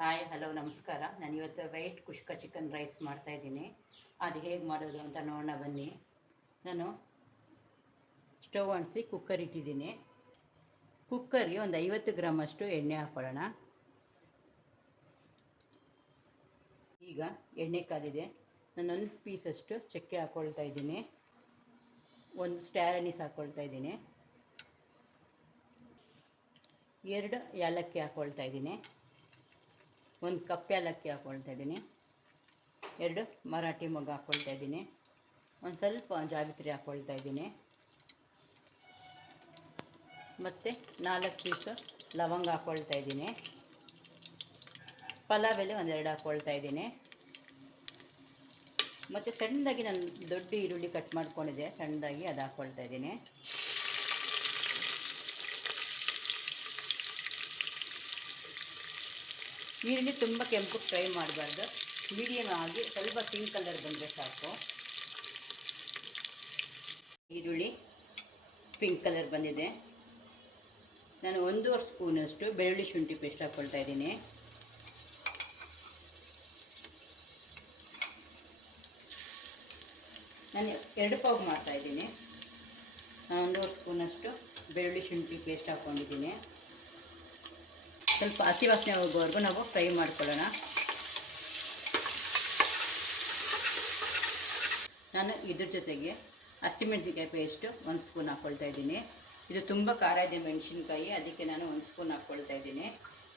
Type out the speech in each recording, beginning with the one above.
Hi hello ನಮಸ್ಕಾರ. ನಾನು ಇವತ್ತು ವೈಟ್ ಕುಷ್ಕ ಚಿಕನ್ ರೈಸ್ ಮಾಡ್ತಾಯಿದ್ದೀನಿ. ಅದು ಹೇಗೆ ಮಾಡೋದು ಅಂತ ನೋಡೋಣ ಬನ್ನಿ. ನಾನು ಸ್ಟವ್ ಅಂಟಿಸಿ ಕುಕ್ಕರ್ ಇಟ್ಟಿದ್ದೀನಿ. ಕುಕ್ಕರ್ಗೆ ಒಂದು 50 ಗ್ರಾಮ್ ಅಷ್ಟು ಎಣ್ಣೆ ಹಾಕ್ಕೊಳ್ಳೋಣ. ಈಗ ಎಣ್ಣೆ ಕಾದಿದೆ. ನಾನು ಒಂದು ಪೀಸಷ್ಟು ಚಕ್ಕೆ ಹಾಕ್ಕೊಳ್ತಾ ಇದ್ದೀನಿ. ಒಂದು ಸ್ಟಾರ್ ಅನೀಸ್ ಹಾಕ್ಕೊಳ್ತಾ ಇದ್ದೀನಿ. 2 ಏಲಕ್ಕಿ ಹಾಕ್ಕೊಳ್ತಾ ಇದ್ದೀನಿ. ಒಂದು ಕಪ್ ಏಲಕ್ಕಿ ಹಾಕ್ಕೊಳ್ತಾ ಇದ್ದೀನಿ. 2 ಮರಾಠಿ ಮೊಗ್ಗು ಹಾಕ್ಕೊಳ್ತಾ ಇದ್ದೀನಿ. ಒಂದು ಸ್ವಲ್ಪ ಜಾವಿತ್ರಿ ಹಾಕ್ಕೊಳ್ತಾ ಇದ್ದೀನಿ. ಮತ್ತು 4 ಪೀಸು ಲವಂಗ ಹಾಕ್ಕೊಳ್ತಾ ಇದ್ದೀನಿ. ಪಲಾವ್ ಎಲೆ ಒಂದು 2 ಹಾಕ್ಕೊಳ್ತಾ ಇದ್ದೀನಿ. ಮತ್ತು ಸಣ್ಣದಾಗಿ ನಾನು ದೊಡ್ಡ ಈರುಳ್ಳಿ ಕಟ್ ಮಾಡ್ಕೊಂಡಿದ್ದೆ, ಸಣ್ಣದಾಗಿ ಅದು ಹಾಕ್ಕೊಳ್ತಾ ಇದ್ದೀನಿ. ಈರುಳ್ಳಿ ತುಂಬ ಕೆಂಪು ಫ್ರೈ ಮಾಡಬಾರ್ದು, ಮೀಡಿಯಮ್ ಆಗಿ ಸ್ವಲ್ಪ ಪಿಂಕ್ ಕಲರ್ ಬಂದರೆ ಸಾಕು. ಈರುಳ್ಳಿ ಪಿಂಕ್ ಕಲರ್ ಬಂದಿದೆ. ನಾನು 1.5 ಸ್ಪೂನಷ್ಟು ಬೆಳ್ಳುಳ್ಳಿ ಶುಂಠಿ ಪೇಸ್ಟ್ ಹಾಕ್ಕೊಳ್ತಾ ಇದ್ದೀನಿ. ನಾನು 2 ಪಾವ್ ಮಾಡ್ತಾಯಿದ್ದೀನಿ. ನಾನು 1.5 ಸ್ಪೂನಷ್ಟು ಬೆಳ್ಳುಳ್ಳಿ ಶುಂಠಿ ಪೇಸ್ಟ್ ಹಾಕ್ಕೊಂಡಿದ್ದೀನಿ. ಸ್ವಲ್ಪ ಹಸಿ ವಾಸನೆ ಹೋಗೋವರೆಗೂ ನಾವು ಫ್ರೈ ಮಾಡ್ಕೊಳ್ಳೋಣ. ನಾನು ಇದ್ರ ಜೊತೆಗೆ ಹಸಿಮೆಣಸಿನ್ಕಾಯಿ ಪೇಸ್ಟು 1 ಸ್ಪೂನ್ ಹಾಕ್ಕೊಳ್ತಾ ಇದ್ದೀನಿ. ಇದು ತುಂಬ ಖಾರ ಇದೆ ಮೆಣಸಿನ್ಕಾಯಿ, ಅದಕ್ಕೆ ನಾನು 1 ಸ್ಪೂನ್ ಹಾಕ್ಕೊಳ್ತಾ ಇದ್ದೀನಿ.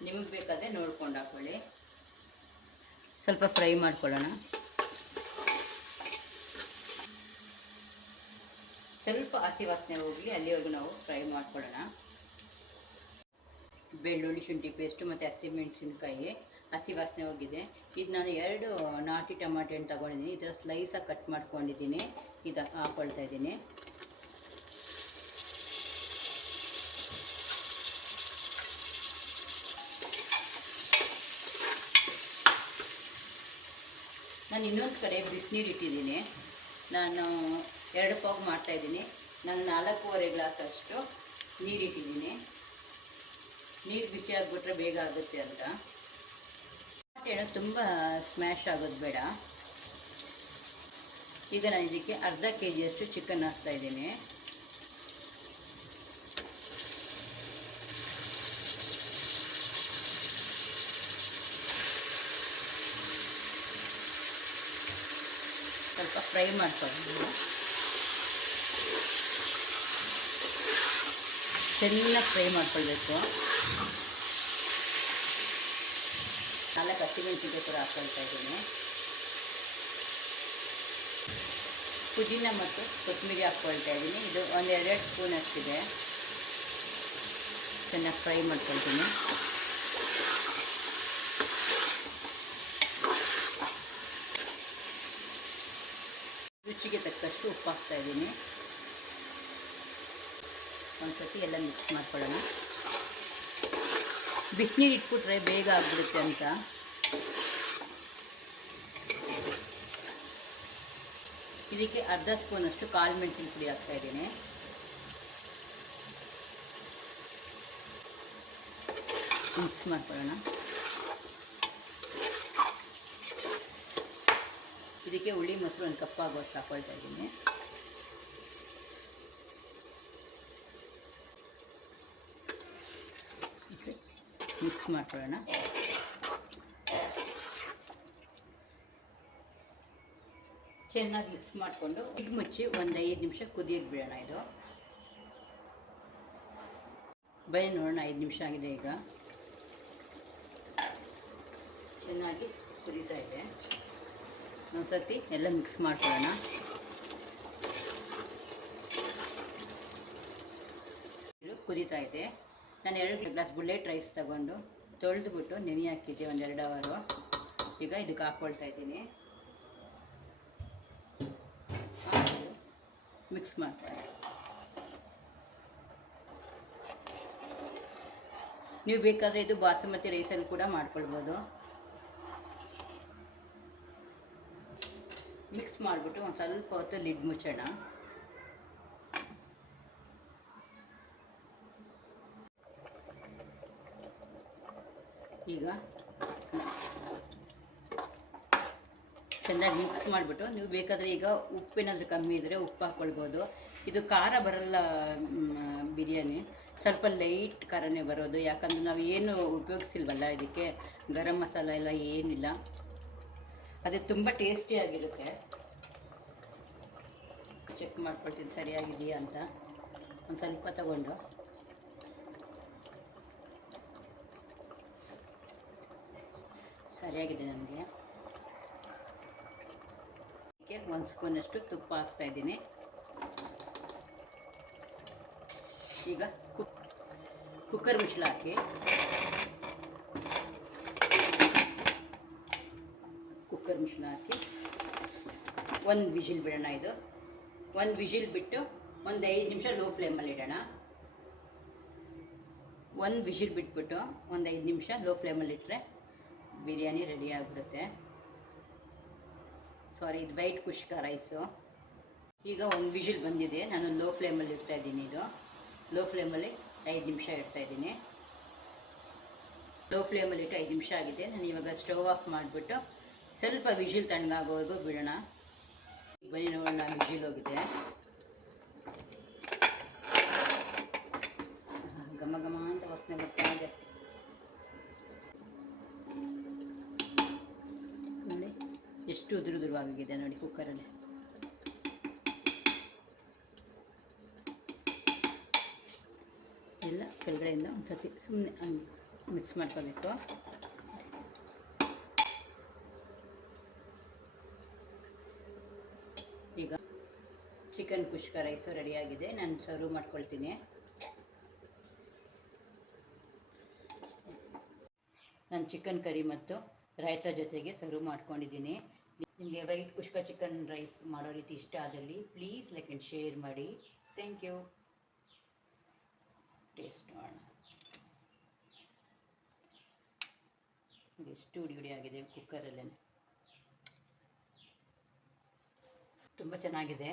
ನಿಮಗೆ ಬೇಕಾದರೆ ನೋಡ್ಕೊಂಡು ಹಾಕ್ಕೊಳ್ಳಿ. ಸ್ವಲ್ಪ ಫ್ರೈ ಮಾಡ್ಕೊಳ್ಳೋಣ. ಸ್ವಲ್ಪ ಹಸಿ ವಾಸನೆ ಹೋಗಲಿ, ಅಲ್ಲಿವರೆಗೂ ನಾವು ಫ್ರೈ ಮಾಡ್ಕೊಳ್ಳೋಣ. ಬೆಳ್ಳುಳ್ಳಿ ಶುಂಠಿ ಪೇಸ್ಟು ಮತ್ತು ಹಸಿಮೆಣಸಿನ್ಕಾಯಿ ಹಸಿ ವಾಸನೆ ಹೋಗಿದೆ. ಇದು ನಾನು 2 ನಾಟಿ ಟೊಮಾಟೊ ಹಣ್ಣು ತೊಗೊಂಡಿದ್ದೀನಿ. ಇದರ ಸ್ಲೈಸಾಗಿ ಕಟ್ ಮಾಡ್ಕೊಂಡಿದ್ದೀನಿ. ಇದು ಹಾಕ್ಕೊಳ್ತಾ ಇದ್ದೀನಿ. ನಾನು ಇನ್ನೊಂದು ಕಡೆ ಬಿಸಿನೀರು ಇಟ್ಟಿದ್ದೀನಿ. ನಾನು 2 ಪಾವ್ ಮಾಡ್ತಾಯಿದ್ದೀನಿ. ನಾನು 4.5 ಗ್ಲಾಸ್ ಅಷ್ಟು ನೀರು ಇಟ್ಟಿದ್ದೀನಿ. ನೀರು ಬಿಸಿ ಆಗಿಬಿಟ್ರೆ ಬೇಗ ಆಗುತ್ತೆ ಅಂತ. ಟೊಮೆಟೊ ತುಂಬ ಸ್ಮ್ಯಾಶ್ ಆಗೋದು ಬೇಡ. ಈಗ ನಾನು ಇದಕ್ಕೆ ಅರ್ಧ kg ಅಷ್ಟು ಚಿಕನ್ ಹಾಕ್ತಾ ಇದ್ದೀನಿ. ಸ್ವಲ್ಪ ಫ್ರೈ ಮಾಡ್ಕೊಂಡು ಚೆನ್ನಾಗಿ ಫ್ರೈ ಮಾಡ್ಕೊಳ್ಬೇಕು. 4 ಹಸಿಮೆಣಸಿನ್ಕಾಯಿ ಕೂಡ ಹಾಕ್ಕೊಳ್ತಾ ಇದ್ದೀನಿ. ಪುದೀನ ಮತ್ತು ಕೊತ್ತಂಬರಿ ಹಾಕ್ಕೊಳ್ತಾ ಇದ್ದೀನಿ. ಇದು ಒಂದು 2 ಸ್ಪೂನ್ ಅಷ್ಟಿದೆ. ಚೆನ್ನಾಗಿ ಫ್ರೈ ಮಾಡ್ಕೊಳ್ತೀನಿ. ರುಚಿಗೆ ತಕ್ಕಷ್ಟು ಉಪ್ಪು ಹಾಕ್ತಾ ಇದ್ದೀನಿ. ಒಂದು ಸತಿ ಎಲ್ಲ ಮಿಕ್ಸ್ ಮಾಡ್ಕೊಳ್ಳೋಣ. ಬಿಸಿನೀರು ಇಟ್ಬಿಟ್ರೆ ಬೇಗ ಆಗಿಬಿಡುತ್ತೆ ಅಂತ. ಇದಕ್ಕೆ ಅರ್ಧ ಸ್ಪೂನಷ್ಟು ಕಾಳು ಮೆಣಸಿನ ಪುಡಿ ಹಾಕ್ತಾ ಇದ್ದೀನಿ. ಮಿಕ್ಸ್ ಮಾಡ್ಕೊಳ್ಳೋಣ. ಇದಕ್ಕೆ ಹುಳಿ ಮೊಸರು 1 ಕಪ್ ಆಗೋಷ್ಟು ಹಾಕ್ಕೊಳ್ತಾ ಇದ್ದೀನಿ. ಮಿಕ್ಸ್ ಮಾಡ್ಕೊಳ್ಳೋಣ. ಚೆನ್ನಾಗಿ ಮಿಕ್ಸ್ ಮಾಡಿಕೊಂಡು ಇದು ಮುಚ್ಚಿ ಒಂದು 5 ನಿಮಿಷ ಕುದಿಯೋಕೆ ಬಿಡೋಣ. ಇದು ಬೈ ನೋಡೋಣ. 5 ನಿಮಿಷ ಆಗಿದೆ. ಈಗ ಚೆನ್ನಾಗಿ ಕುದೀತಾ ಇದೆ. ಒಂದು ಸತಿ ಎಲ್ಲ ಮಿಕ್ಸ್ ಮಾಡ್ಕೊಳ್ಳೋಣ. ಇದು ಕುದೀತಾ ಇದೆ. ನಾನು 2 ಗ್ಲಾಸ್ ಬುಲೆಟ್ ರೈಸ್ ತಗೊಂಡು ತೊಳೆದುಬಿಟ್ಟು ನೆನೆ ಹಾಕಿದ್ದೆ ಒಂದು 2 ಅವರು. ಈಗ ಇದಕ್ಕೆ ಹಾಕ್ಕೊಳ್ತಾ ಇದ್ದೀನಿ. ಮಿಕ್ಸ್ ಮಾಡ್ಕೊಳ್ಳಿ. ನೀವು ಬೇಕಾದರೆ ಇದು ಬಾಸುಮತಿ ರೈಸಲ್ಲಿ ಕೂಡ ಮಾಡ್ಕೊಳ್ಬೋದು. ಮಿಕ್ಸ್ ಮಾಡಿಬಿಟ್ಟು ಒಂದು ಸ್ವಲ್ಪ ಹೊತ್ತು ಲಿಡ್ ಮುಚ್ಚೋಣ. ಈಗ ಚೆನ್ನಾಗಿ ಮಿಕ್ಸ್ ಮಾಡಿಬಿಟ್ಟು, ನೀವು ಬೇಕಾದರೆ ಈಗ ಉಪ್ಪೇನಾದರೂ ಕಮ್ಮಿ ಇದ್ದರೆ ಉಪ್ಪು ಹಾಕ್ಕೊಳ್ಬೋದು. ಇದು ಖಾರ ಬರಲ್ಲ ಬಿರಿಯಾನಿ, ಸ್ವಲ್ಪ ಲೈಟ್ ಖಾರನೇ ಬರೋದು, ಯಾಕಂದರೆ ನಾವು ಏನು ಉಪಯೋಗಿಸಿಲ್ವಲ್ಲ ಇದಕ್ಕೆ, ಗರಂ ಮಸಾಲ ಎಲ್ಲ ಏನಿಲ್ಲ. ಅದು ತುಂಬ ಟೇಸ್ಟಿಯಾಗಿರುತ್ತೆ. ಚೆಕ್ ಮಾಡ್ಕೊಳ್ತೀನಿ ಸರಿಯಾಗಿದೆಯಾ ಅಂತ. ಒಂದು ಸ್ವಲ್ಪ ತಗೊಂಡು ಸರಿಯಾಗಿದೆ ನನಗೆ. ಅದಕ್ಕೆ 1 ಸ್ಪೂನಷ್ಟು ತುಪ್ಪ ಹಾಕ್ತಾಯಿದ್ದೀನಿ. ಈಗ ಕುಕ್ಕರ್ ವಿಷಲ್ ಹಾಕಿ ಒಂದು ವಿಷಿಲ್ ಬಿಡೋಣ. ಇದು ಒಂದು ವಿಷಿಲ್ ಬಿಟ್ಟು ಒಂದು 5 ನಿಮಿಷ ಲೋ ಫ್ಲೇಮಲ್ಲಿ ಇಡೋಣ. ಒಂದು ವಿಷಿಲ್ ಬಿಟ್ಬಿಟ್ಟು ಒಂದು 5 ನಿಮಿಷ ಲೋ ಫ್ಲೇಮಲ್ಲಿ ಇಟ್ಟರೆ ಬಿರಿಯಾನಿ ರೆಡಿ ಆಗಿಬಿಡುತ್ತೆ. ಸಾರಿ, ಇದು ವೈಟ್ ಕುಷ್ಕ ರೈಸು. ಈಗ ಒಂದು ವಿಷಿಲ್ ಬಂದಿದೆ, ನಾನು ಲೋ ಫ್ಲೇಮಲ್ಲಿ ಇಡ್ತಾಯಿದ್ದೀನಿ. ಇದು ಲೋ ಫ್ಲೇಮಲ್ಲಿ 5 ನಿಮಿಷ ಇಡ್ತಾಯಿದ್ದೀನಿ. ಲೋ ಫ್ಲೇಮಲ್ಲಿ ಇಟ್ಟು 5 ನಿಮಿಷ ಆಗಿದೆ. ನಾನು ಇವಾಗ ಸ್ಟವ್ ಆಫ್ ಮಾಡಿಬಿಟ್ಟು ಸ್ವಲ್ಪ ವಿಷಿಲ್ ತಣ್ಣಗಾಗೋವರೆಗೂ ಬಿಡೋಣ. ಬನ್ನಿ ನೋಡೋಣ, ವಿಷಿಲ್ ಹೋಗಿದೆ. ಘಮ ಘಮ ಅಂತ ವಾಸನೆ ಬರ್ತಾ ಇದೆ ನೋಡಿ, ಎಷ್ಟು ಉದುರುದುರವಾಗಿದೆ ನೋಡಿ ಕುಕ್ಕರಲ್ಲಿ. ಎಲ್ಲ ಕೆಳಗಡೆಯಿಂದ ಒಂದು ಸತಿ ಸುಮ್ಮನೆ ಮಿಕ್ಸ್ ಮಾಡ್ಕೋಬೇಕು. ಈಗ ಚಿಕನ್ ಕುಷ್ಕ ರೈಸು ರೆಡಿಯಾಗಿದೆ. ನಾನು ಸರ್ವ್ ಮಾಡ್ಕೊಳ್ತೀನಿ. ನಾನು ಚಿಕನ್ ಕರಿ ಮತ್ತು ರಾಯ್ತ ಜೊತೆಗೆ ಸರ್ವ್ ಮಾಡ್ಕೊಂಡಿದ್ದೀನಿ. ನಿಮಗೆ ವೈಟ್ ಕುಷ್ಕ ಚಿಕನ್ ರೈಸ್ ಮಾಡೋ ರೀತಿ ಇಷ್ಟ ಆದಲ್ಲಿ ಪ್ಲೀಸ್ ಲೈಕ್ ಆ್ಯಂಡ್ ಶೇರ್ ಮಾಡಿ. Thank you. ಟೇಸ್ಟ್ ಮಾಡೋಣ. ಎಷ್ಟು ಉಡಿ ಆಗಿದೆ ಕುಕ್ಕರಲ್ಲೇ, ತುಂಬ ಚೆನ್ನಾಗಿದೆ.